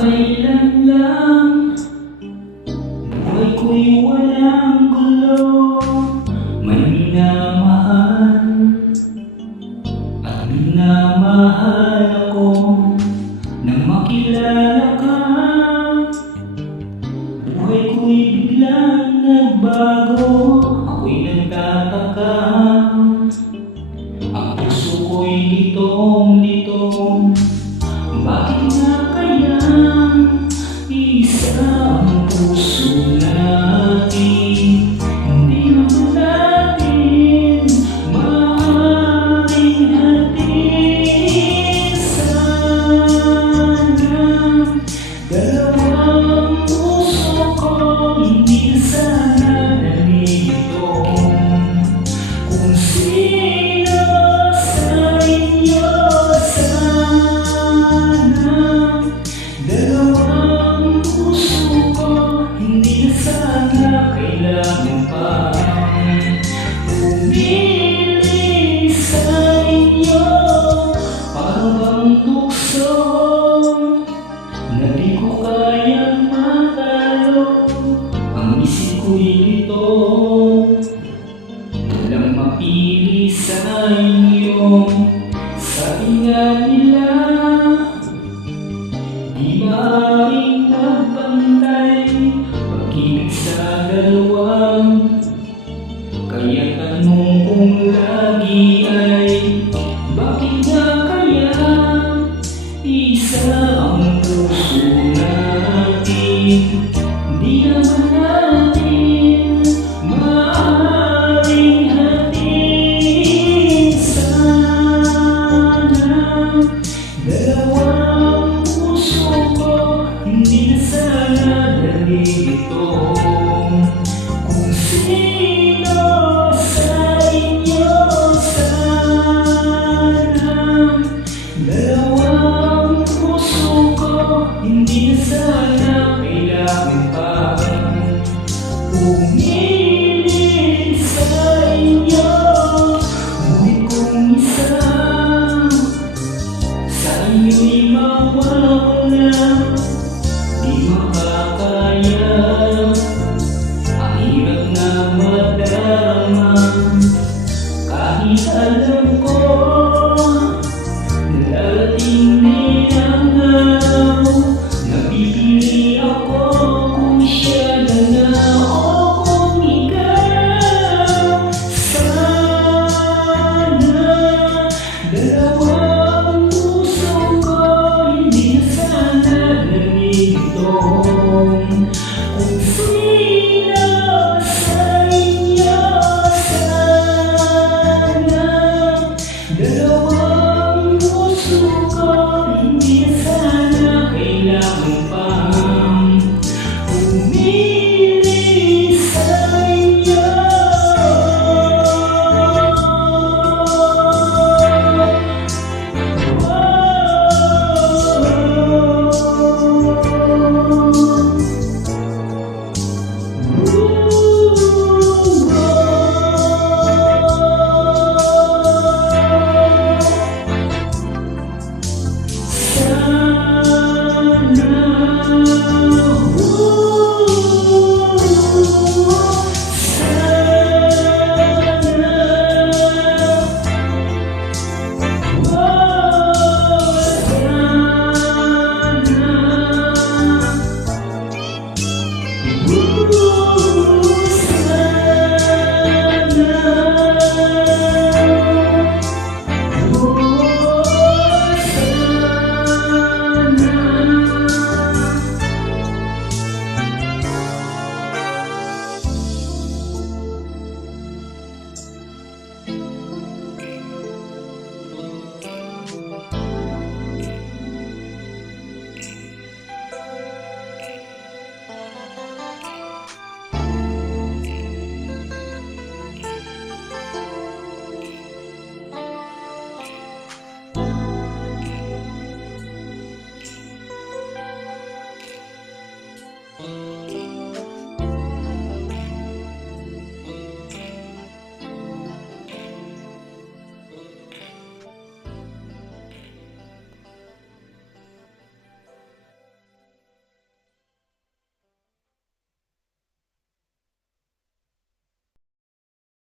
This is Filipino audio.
Makailan lang buhay ko'y walang gulo. May minamahal at minamahal ako. Nang makilala ka, buhay ko'y biglang nagbago. Ako'y nagtataka, ang puso ko'y litong-litong. Bakit nga kaya isang puso natin hindi naman natin maaaring hatiin? Sana dalawang puso ko hindi sana nalito. Kung sino sa inyo dalawang puso ko, hindi na sana kailangan pa pumili sa inyo. Parang bang tukso na di ko kayang matalo. Ang isip ko'y lito, walang mapili sa inyo. Sabi nga nila, di maaaring magpantay pag-ibig sa dalawang. Kaya tanong kong lagi ay, bakit nga kaya isa ang puso natin? Di naman natin maaaring hatiin. Sana dalawang puso ko hindi na sana nalito. Kung sino sa inyo sana dalawang puso ko hindi na sana kailangan pa pumili sa inyo. Ngunit kung isa sa inyo'y mawawala, di makakaya. Ang hirap na madarama, kahit alam ko darating din ang araw. Napipili ako kung siya na nga o kung ikaw. Sana dalawang puso ko hindi na sana nalito. Kung sino sa inyo sana dalawang puso ko hindi na sana kailangan pang pumili sa inyo.